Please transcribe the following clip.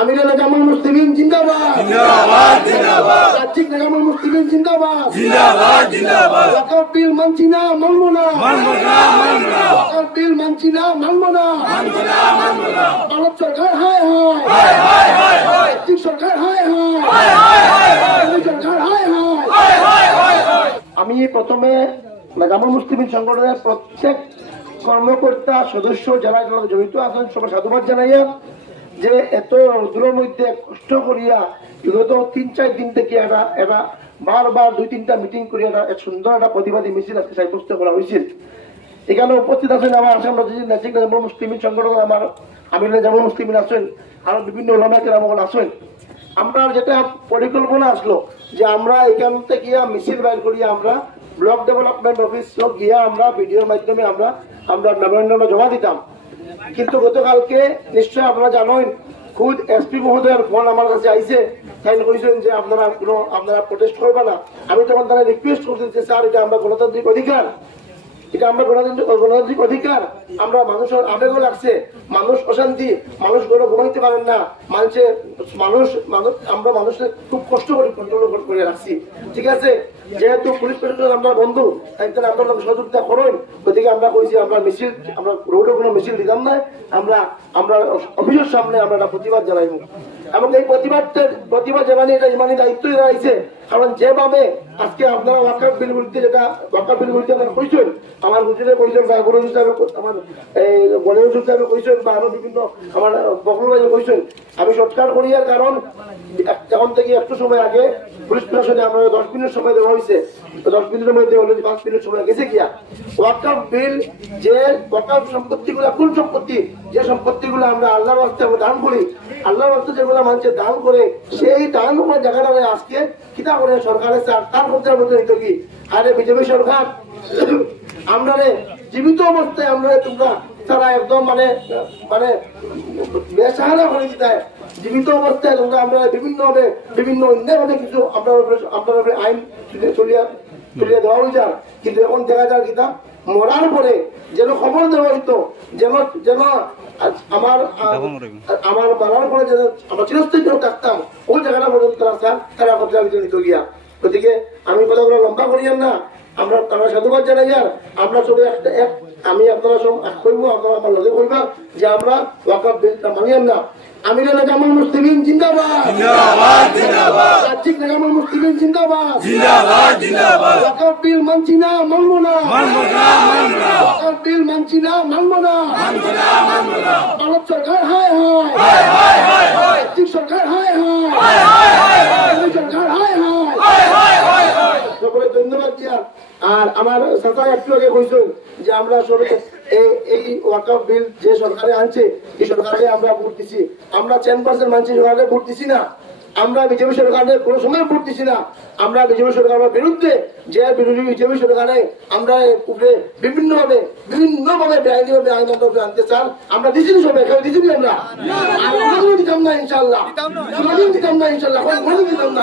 আমিরা নাগামুল মুসলিমিন জিন্দাবাদ জিন্দাবাদ জিন্দাবাদ রাজ্যিক নাগামুল মুসলিমিন জিন্দাবাদ জিন্দাবাদ জিন্দাবাদ ওয়াকফ বিল মানছি না মানবো না মানবো না মানবো না ওয়াকফ বিল মানছি না মানবো না মানবো না মানবো না ভারত সরকার হায় হায় হায় হায় হায় রাজ্যিক সরকার হায় হায় হায় হায় হায় সরকার হায় হায় হায় হায় হায়। আমি প্রথমে নাগামুল মুসলিমিন সংগঠনের প্রত্যেক কর্মকর্তা সদস্য যারা জড়িত আছেন সবাই সাধুবাদ জানাইয়া যে এত রৌদ্রের মধ্যে কষ্ট করিয়া বিগত ৩-৪ দিন থেকে এরা বারবার ২-৩টা মিটিং করিয়া এক সুন্দর একটা প্রতিবাদী মিছিল আজকে সাব্যস্ত করা হয়েছিল। এখানে উপস্থিত আছেন আমার আসাম রাজ্যিক নাগামুল মুসলিমিন সংগঠন, আমার আমির নাগামুল মুসলিমিন আছেন, আরো বিভিন্ন ওলামা কেরামগণ আছেন। আমরা যেটা পরিকল্পনা আসলো যে আমরা এখান থেকে মিছিল বাইর করিয়া আমরা ব্লক ডেভেলপমেন্ট অফিস গিয়া আমরা ভিডিওর মাধ্যমে আমরা মেমোরেন্ডাম জমা দিতাম। কিন্তু গতকালকে নিশ্চয় আপনারা জানেন খুদ এসপি মহোদয়ের ফোন আমার কাছে আইছে, তাই কইছেন যে আপনারা প্রোটেস্ট করবে না। আমি তখন তারা রিকোয়েস্ট করছি যে স্যার এটা আমরা গণতান্ত্রিক অধিকার, এটা আমরা গণতান্ত্রিক অধিকার। আমরা মানুষের আবেগও লাগছে, মানুষ অশান্তি, মানুষ ঘরে ঘুমাইতে পারেন না, মানুষ আমরা মানুষের খুব কষ্ট করে কন্ট্রোল করে রাখছি। ঠিক আছে, যেহেতু পুলিশ প্রশাসন আমরা বন্ধু, তাই আপনার সহযোগিতা করেন, ওইদিকে আমরা কইছি আমরা মিছিল, আমরা রোডে কোনো মিছিল দিতাম না, আমরা অফিসের সামনে আমরা একটা প্রতিবাদ জানাইব। এবং এই প্রতিবাদ জানানি এটা ইমানি দায়িত্ব রয়েছে। কারণ যেভাবে আজকে আপনারা ওয়াকফ বিল বিরুদ্ধে আপনারা কইছেন, আমার হুজুরে কইছেন বা গুরু হিসাবে আমার এই গণেশ হিসাবে কইছেন বা আরো বিভিন্ন আমার বকল কইছেন, আমি শর্টকাট করিয়ার কারণ এখন থেকে একটু সময় আগে পুলিশ প্রশাসনে আমরা 10 মিনিট সময় দেওয়া হয়েছে, 10 মিনিটের মধ্যে অলরেডি 5 মিনিট সময় গেছে গিয়া। ওয়াকফ বিল যে ওয়াকফ সম্পত্তিগুলো কোন সম্পত্তি, যে সম্পত্তিগুলো আমরা আল্লাহর রাস্তায় দান করি, আল্লাহর রাস্তায় যেগুলো মানুষের দান করে, সেই দান করার জায়গাটা আজকে কিতা করে সরকারের তার খরচার মধ্যে নিত কি। আরে বিজেপি সরকার আমরা জীবিত অবস্থায় আমরা তোমরা তারা একদম মানে বেসাহারা করে দিতে, জীবিত অবস্থায় তোমরা আমরা বিভিন্ন অন্যায়ভাবে কিছু আপনার আইন চলিয়া দেওয়া হয়ে যায়। কিন্তু এখন দেখা যায় কিতা মরার পরে যেন খবর দেওয়া হইতো, যেন আমার মারার পরে যেন আমরা চিরস্থায়ী থাকতাম, ওই জায়গাটা পর্যন্ত তারা কথা নিত গিয়া। গতিকে আমি কথাগুলো লম্বা করিয়াম না, আমরা সাধুবাদ জানাই। আর আমরা সবাই আমি আপনারা সব কইব, আপনারা আমার লগে কইবা যে আমরা ওয়াকফ বিলটা মানিয়াম না। আমিরা নাগামুল মুসলিমিন জিন্দাবাদ জিন্দাবাদ জিন্দাবাদ রাজ্যিক নাগামুল মুসলিমিন জিন্দাবাদ জিন্দাবাদ জিন্দাবাদ ওয়াকফ বিল মানছি না মানবো না মানবো না মানবো না ওয়াকফ বিল মানছি না মানবো না মানবো না মানবো না ভারত সরকার হায় হায় হায় হায় হায় রাজ্যিক সরকার হায় হায় হায় হায় হায় সরকার হায় হায় হায় হায় হায়। সকলে ধন্যবাদ দিয়া। আর আমার চাচা একটু আগে কইছেন যে আমরা এই ওয়াকফ বিল যে সরকারে আনছে, এই সরকারে আমরা ভোট দিছি। আমরা 10% মানুষের সরকারে ভোট দিছি না, আমরা বিজেপি সরকারের কোনো সময় ভোট দিছি না। আমরা বিজেপি সরকারের বিরুদ্ধে, যে বিরোধী বিজেপি সরকারে আমরা বিভিন্নভাবে বেআইনিভাবে আইন আনতে চান, আমরা দিছি না, সবাই কেউ দিছি না, আমরা দিতাম না ইনশাল্লাহ, দিতাম না ইনশাল্লাহ, দিতাম না।